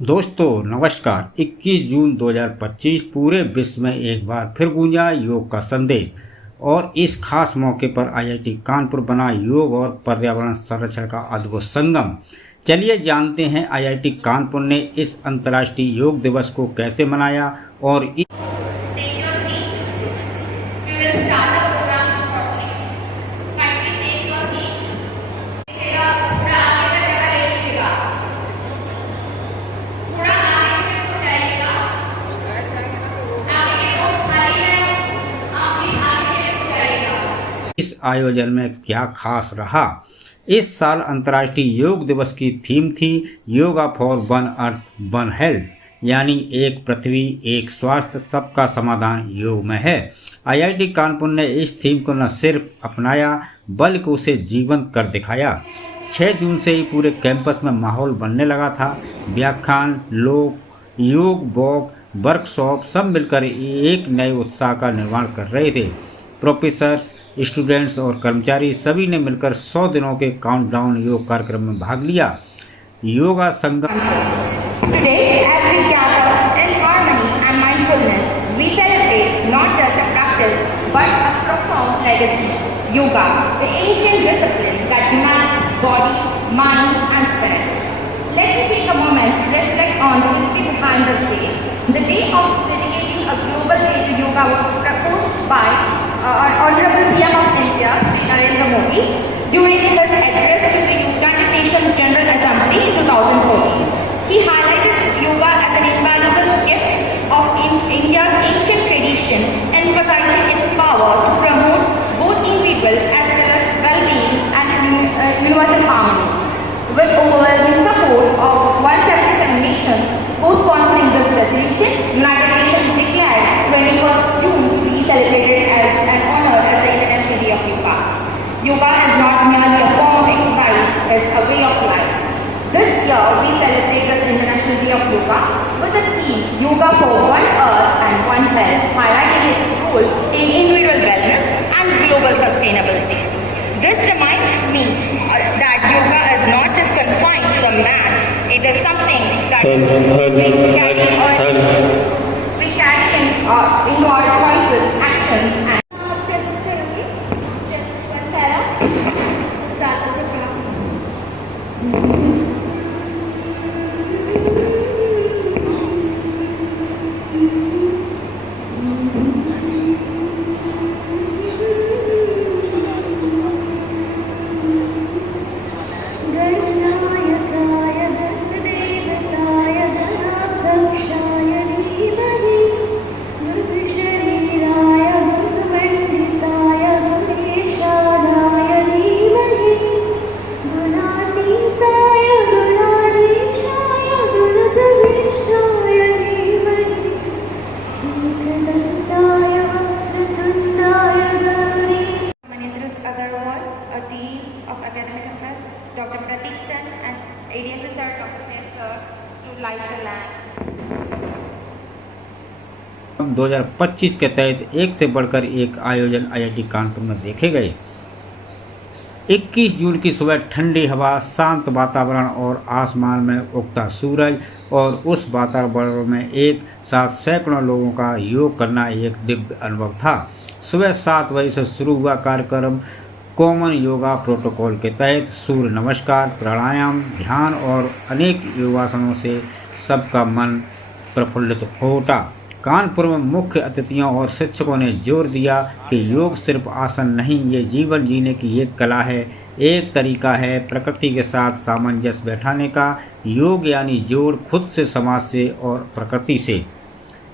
दोस्तों नमस्कार। 21 जून 2025 पूरे विश्व में एक बार फिर गूंजा योग का संदेश और इस खास मौके पर आईआईटी कानपुर बना योग और पर्यावरण संरक्षण का अद्भुत संगम। चलिए जानते हैं आईआईटी कानपुर ने इस अंतर्राष्ट्रीय योग दिवस को कैसे मनाया और इस आयोजन में क्या खास रहा। इस साल अंतर्राष्ट्रीय योग दिवस की थीम थी yoga for one earth one health, यानी एक पृथ्वी एक स्वास्थ्य सबका समाधान योग में है। आईआईटी कानपुर ने इस थीम को न सिर्फ अपनाया बल्कि उसे जीवंत कर दिखाया। 6 जून से ही पूरे कैंपस में माहौल बनने लगा था। व्याख्यान, लोक, योग वॉक, वर्कशॉप सब मिलकर एक नए उत्साह का निर्माण कर रहे थे। प्रोफेसर्स, स्टूडेंट्स और कर्मचारी सभी ने मिलकर 100 दिनों के काउंटडाउन योग कार्यक्रम में भाग लिया। योगा संगम Today, as we gather in harmony and mindfulness, we celebrate not just a practice but a profound legacy. Yoga, the ancient discipline that unites body, mind, and spirit. Let me take a moment to reflect on the history behind this day. The day of dedicating a global day to yoga was proposed by Honorable PM of India, Narendra Modi, during his address to the United Nations General Assembly in 2014. He highlighted yoga as an invaluable gift of India's ancient tradition, emphasizing its power to promote both individual as well as well-being and universal harmony. With overwhelming support of 177 nations co-sponsoring this resolution, United Nations declared 21st June to be celebrated as an honor as the International Day of Yoga. Yoga is not merely a form of exercise, it's a way of life. This year, we celebrate this International Day of Yoga with the theme Yoga for One Earth and One Health, highlighting its role in individual wellness and global sustainability. This reminds me that yoga is not just confined to a mat. It is something that we carry into our choices, actions, and Dr. Pratik Sen and ADSS sir, Dr. Sen sir, to light the lamp. 2025 के तहत एक से बढ़कर एक आयोजन IIT Kanpur में देखे गए। 21 जून की सुबह ठंडी हवा, शांत वातावरण और आसमान में उगता सूरज, और उस वातावरण में एक साथ सैकड़ों लोगों का योग करना एक दिव्य अनुभव था। सुबह 7 बजे से शुरू हुआ कार्यक्रम कॉमन योगा प्रोटोकॉल के तहत सूर्य नमस्कार, प्राणायाम, ध्यान और अनेक योगासनों से सबका मन प्रफुल्लित हो उठा। कानपुर में मुख्य अतिथियों और शिक्षकों ने जोर दिया कि योग सिर्फ आसन नहीं, ये जीवन जीने की एक कला है, एक तरीका है प्रकृति के साथ सामंजस्य बैठाने का। योग यानी जोड़ खुद से, समाज से और प्रकृति से।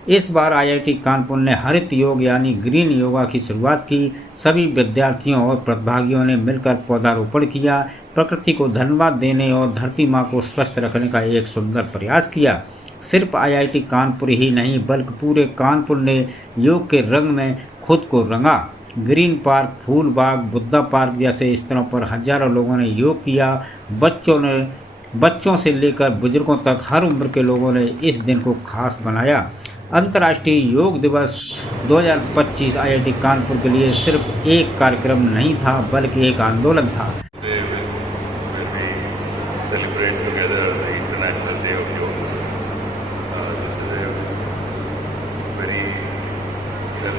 इस बार आईआईटी कानपुर ने हरित योग यानी ग्रीन योगा की शुरुआत की। सभी विद्यार्थियों और प्रतिभागियों ने मिलकर पौधारोपण किया, प्रकृति को धन्यवाद देने और धरती माँ को स्वस्थ रखने का एक सुंदर प्रयास किया। सिर्फ आईआईटी कानपुर ही नहीं बल्कि पूरे कानपुर ने योग के रंग में खुद को रंगा। ग्रीन पार्क, फूल बाग, बुद्धा पार्क जैसे स्थलों पर हजारों लोगों ने योग किया। बच्चों से लेकर बुजुर्गों तक हर उम्र के लोगों ने इस दिन को खास बनाया। अंतर्राष्ट्रीय योग दिवस 2025 आईआईटी कानपुर के लिए सिर्फ एक कार्यक्रम नहीं था बल्कि एक आंदोलन था। celebrate together the International Day of Yoga.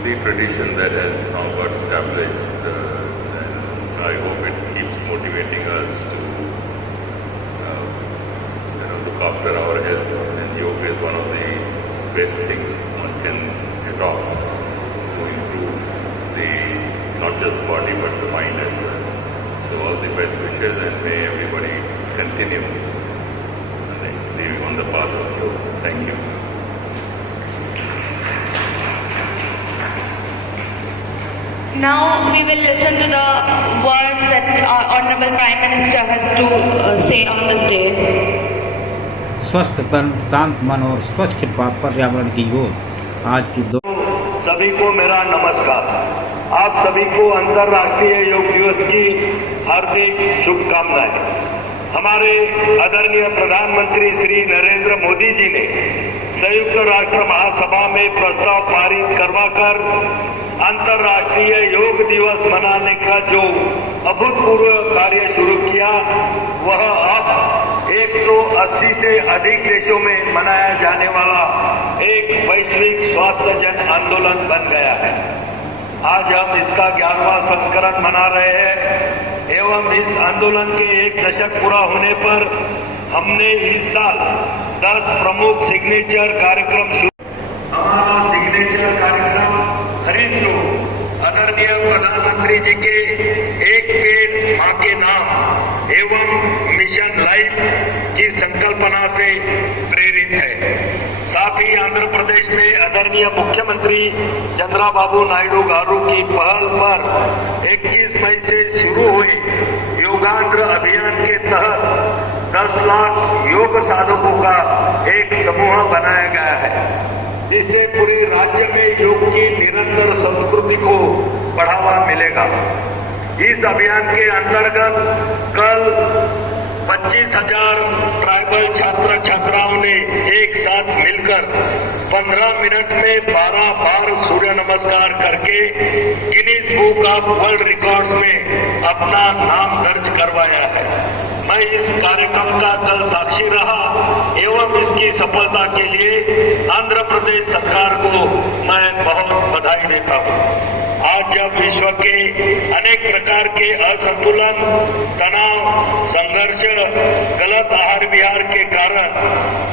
healthy tradition that has now got established. And I hope it keeps motivating us to look after our health. And yoga is one of the best things one can adopt to improve not just body but the mind as well. So all the best wishes, and may everybody continue on the path of yoga. Thank you. Now we will listen to the words that our Honorable Prime Minister has to say on this day. स्वस्थ तन, शांत मन और स्वच्छ पर्यावरण की ओर आज की सभी को मेरा नमस्कार। आप सभी को अंतर्राष्ट्रीय योग दिवस की हार्दिक शुभकामनाएं। हमारे आदरणीय प्रधानमंत्री श्री नरेंद्र मोदी जी ने संयुक्त राष्ट्र महासभा में प्रस्ताव पारित करवाकर अंतर्राष्ट्रीय योग दिवस मनाने का जो अभूतपूर्व कार्य शुरू किया, वह अब 180 से अधिक देशों में मनाया जाने वाला एक वैश्विक स्वास्थ्य जन आंदोलन बन गया है। आज हम इसका 11वां संस्करण मना रहे हैं एवं इस आंदोलन के 1 दशक पूरा होने पर हमने इस साल 10 प्रमुख सिग्नेचर कार्यक्रम शुरू। हमारा सिग्नेचर कार्यक्रम खरीद लो आदरणीय प्रधानमंत्री जी के एक पेड़ मां के नाम एवं मिशन लाइफ की संकल्पना से प्रेरित है। साथ ही आंध्र प्रदेश में आदरणीय मुख्यमंत्री चंद्राबाबू नायडू गारू की पहल पर 21 मई से शुरू हुए योगांध्र अभियान के तहत 10 लाख योग साधकों का एक समूह बनाया गया है, जिससे पूरे राज्य में योग की निरंतर संस्कृति को बढ़ावा मिलेगा। इस अभियान के अंतर्गत कल 25,000 ट्राइबल छात्र छात्राओं ने एक साथ मिलकर 15 मिनट में 12 बार सूर्य नमस्कार करके Guinness book of world records में अपना नाम दर्ज करवाया है। मैं इस कार्यक्रम का कल साक्षी रहा एवं इसकी सफलता के लिए आंध्र प्रदेश सरकार को मैं बहुत बधाई देता हूँ। आज जब विश्व के अनेक प्रकार के असंतुलन, तनाव, संघर्ष, गलत आहार विहार के कारण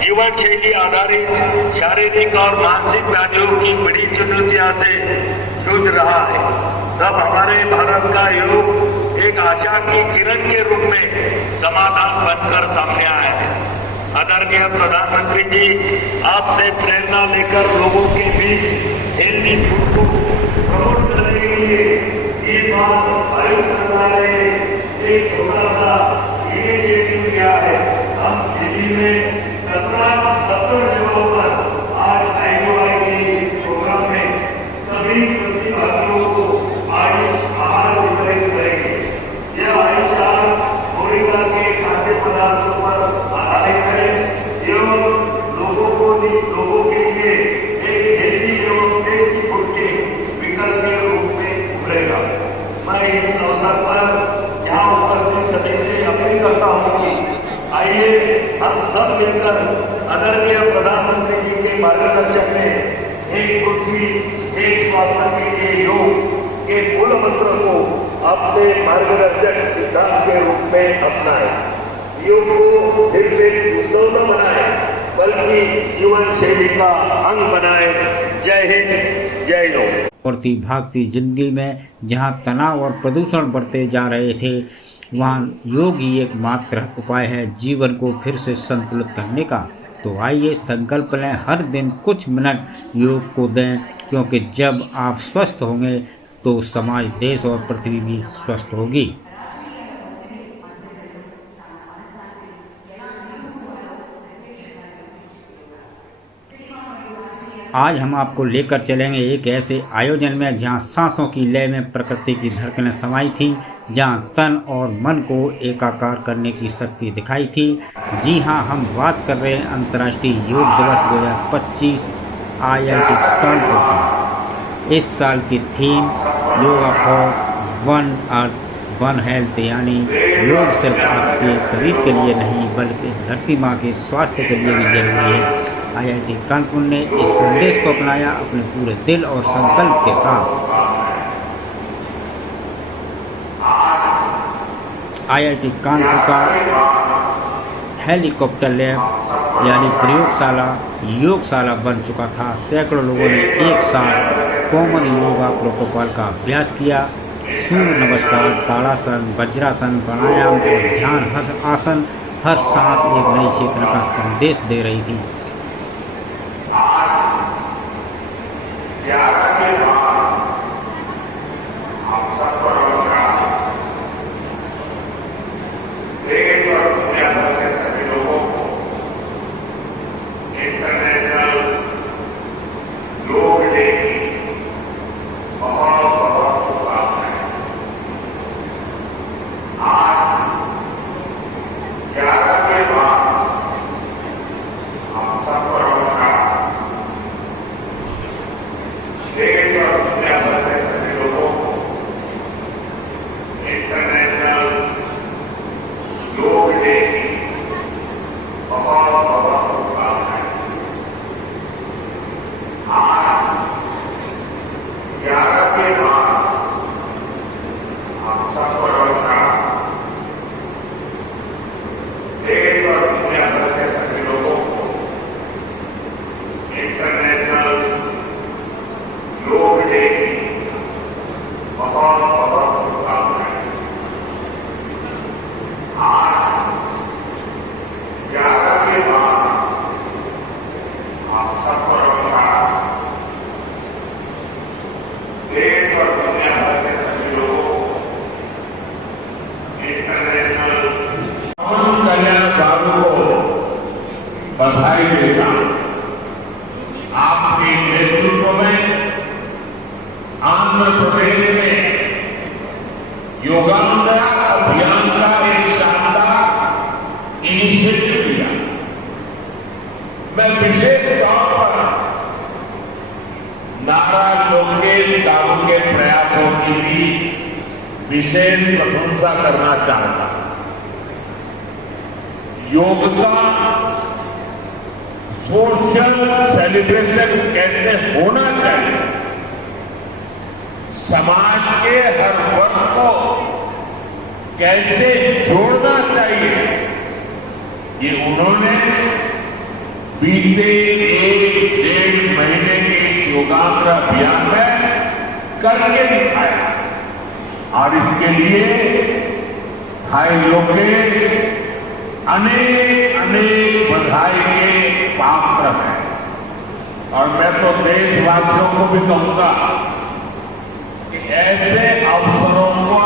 जीवन शैली आधारित शारीरिक और मानसिक व्याधियों की बड़ी चुनौतियों से जूझ रहा है, तब हमारे भारत का योग एक आशा की किरण के रूप में समाधान बनकर सामने आया है। आदरणीय प्रधानमंत्री जी, आपसे प्रेरणा लेकर लोगों के बीच हेल्दी फूड को प्रमोट करने के लिए इस बार आयुष मंत्रालय ने एक छोटा सा इनिशिएटिव लिया है। हम दिल्ली में 17 जगहों पर आज IUI के इस प्रोग्राम में सभी प्रतिभागियों को आयुष आहार वितरित करेंगे। यह आयुष आहार ओडिशा के खाद्य पदार्थों पर आधारित है एवं लोगों के लिए एक हेल्दी एवं टेस्टी फूड के विकल्प के रूप में उभरेगा। मैं इस अवसर पर यहाँ उपस्थित सभी से अपील करता हूँ कि आइए हम सब मिलकर आदरणीय प्रधानमंत्री जी के मार्गदर्शन में एक पृथ्वी एक स्वास्थ्य के लिए योग के मूल मंत्र को अपने मार्गदर्शक सिद्धांत के रूप में अपनाए। योग को सिर्फ एक उत्सव न बनाए बल्कि जीवन शैली का अंग बनाए। जय हिंद, जय योग। बढ़ती भागती जिंदगी में जहां तनाव और प्रदूषण बढ़ते जा रहे थे, वहां योग ही एकमात्र उपाय है जीवन को फिर से संतुलित करने का। तो आइए संकल्प लें, हर दिन कुछ मिनट योग को दें, क्योंकि जब आप स्वस्थ होंगे तो समाज, देश और पृथ्वी भी स्वस्थ होगी। आज हम आपको लेकर चलेंगे एक ऐसे आयोजन में जहां सांसों की लय में प्रकृति की धड़कनें समाई थी, जहां तन और मन को एकाकार करने की शक्ति दिखाई थी। जी हां, हम बात कर रहे हैं अंतर्राष्ट्रीय योग दिवस 2025 IIT कानपुर की। इस साल की theme yoga for one earth one health, यानी योग सिर्फ आपके शरीर के लिए नहीं बल्कि इस धरती माँ के स्वास्थ्य के लिए भी जरूरी है। IIT कानपुर ने इस संदेश को अपनाया अपने पूरे दिल और संकल्प के साथ। IIT कानपुर का हेलीकॉप्टर लैब यानी प्रयोगशाला योगशाला बन चुका था। सैकड़ों लोगों ने एक साथ कॉमन योगा प्रोटोकॉल का अभ्यास किया। सूर्य नमस्कार, ताड़ासन, वज्रासन, प्राणायाम और ध्यान हर आसन, हर सांस एक नई चेतना का संदेश दे रही थी। बधाई देता आपके नेतृत्व में आंध्र प्रदेश में योगांध्रा अभियान का एक शानदार इनिशिएटिव लिया। मैं विशेष तौर पर नारा लोकेश बाबू के प्रयासों की भी विशेष प्रशंसा करना चाहता हूं। योग का सोशल सेलिब्रेशन कैसे होना चाहिए, समाज के हर वर्ग को कैसे जोड़ना चाहिए, ये उन्होंने बीते 1-1.5 महीने के योगांध्रा अभियान में करके दिखाया। और इसके लिए भाई लोकेश अनेक अनेक बधाई के पात्र हैं। और मैं तो देशवासियों को भी कहूंगा कि ऐसे अवसरों को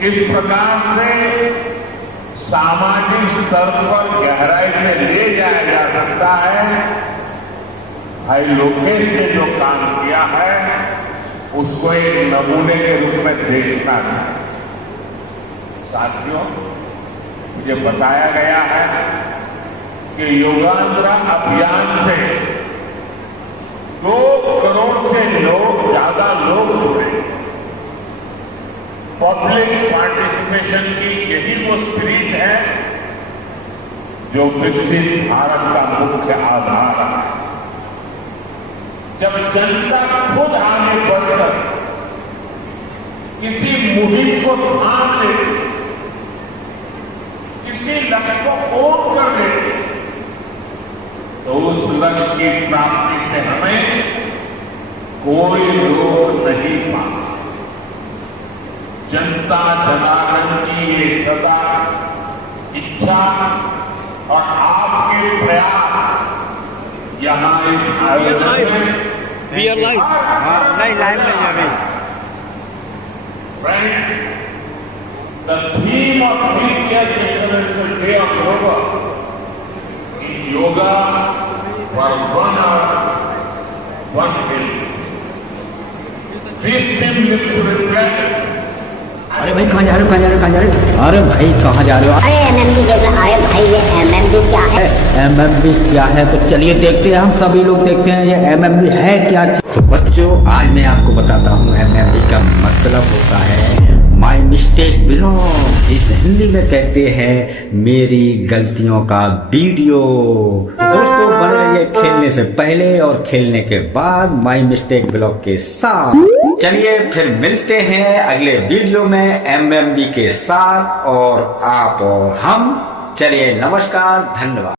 किस प्रकार से सामाजिक स्तर पर गहराई से ले जाया जा सकता है, भाई लोकेश ने जो काम किया है उसको एक नमूने के रूप में देखना है। साथियों, मुझे बताया गया है कि योगांध्रा अभियान से 2 करोड़ से ज्यादा लोग जुड़े। पब्लिक पार्टिसिपेशन की यही वो स्पिरिट है जो विकसित भारत का मुख्य आधार है। जब जनता खुद आगे बढ़कर किसी मुहिम को थाम लेती, किसी लक्ष्य को ओन कर लेती, तो उस लक्ष्य की प्राप्ति से हमें कोई रोक नहीं पाता। जनता जनार्दन की ये सदा इच्छा और आपके प्रयास यहाँ इस आयोजन में नहीं लाइव नहीं अभी। Friends, the theme of this year's International Day of Yoga is yoga for one earth, one village. This theme is to reflect. अरे भाई कहाँ जा रहे हो? अरे भाई कहाँ जा रहे हो? अरे एमएमबी देख रहे। अरे भाई ये एमएमबी क्या है? एमएमबी क्या है? तो चलिए देखते हैं, हम सभी लोग देखते हैं ये एमएमबी है क्या। तो बच्चों, आज मैं आपको बताता हूँ एमएमबी का मतलब होता है माई मिस्टेक बिलोंग। इस हिंदी में कहते हैं मेरी गलतियों का वीडियो। से पहले और खेलने के बाद माई मिस्टेक ब्लॉग के साथ। चलिए फिर मिलते हैं अगले वीडियो में MMB के साथ, और आप और हम। चलिए नमस्कार, धन्यवाद।